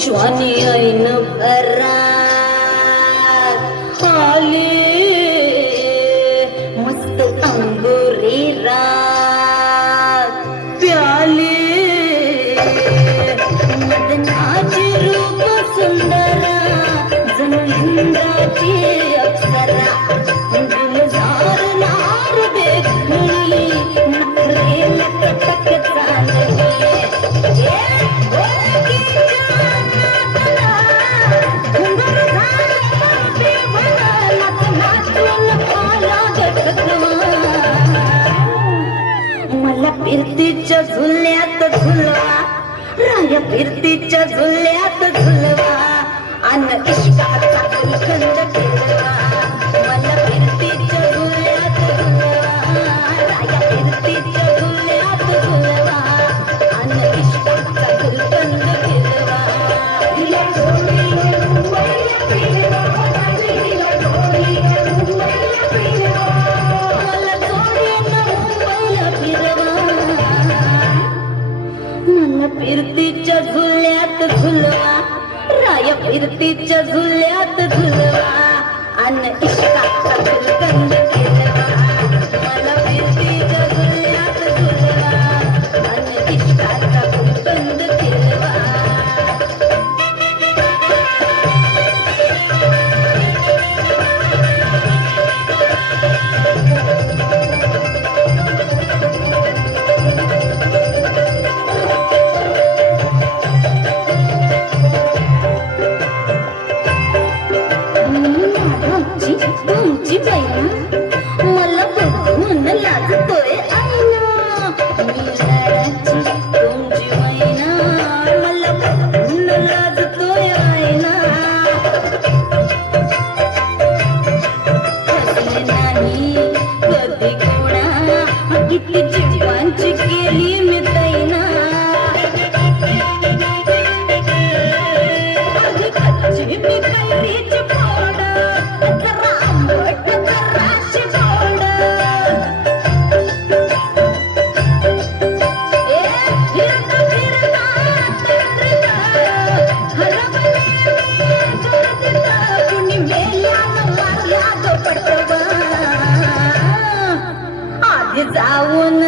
ज्वानी ऐन भरात आली मस्त अंगुरी रात प्याली मदनाची रूप सुंदरा जणू इंद्राची अप्सरा गुलजार नार देखणी नखरे लटक चालली मला फिरतीच्या झुल्यात झुलवा राया फिरतीच्या झुल्यात झुलवा अन इश्काचा कुलकंद फिरवा मला फिरतीच्या झुल्यात झुलवा राया फिरतीच्या झुल्यात झुलवा अन इश्काचा कुलकंद फिरवा फिरतीच्या झुल्यात झुलवा राया फिरतीच्या झुल्यात झुलवा अन इश्काचा कुलकंद फिरवा मला फिरतीच्या झुल्यात झुलवा अन इश्काचा कुलकंद फिरवा तुमची बहिण मला बघून लाजतोय आईना मी लाडाची तुमची बहिण मला बघून लाजतोय आईना हसले नाही कधी कोणा किती जीवांची केली मी दैना आधी कच्ची मी कैरीची फोड जाऊन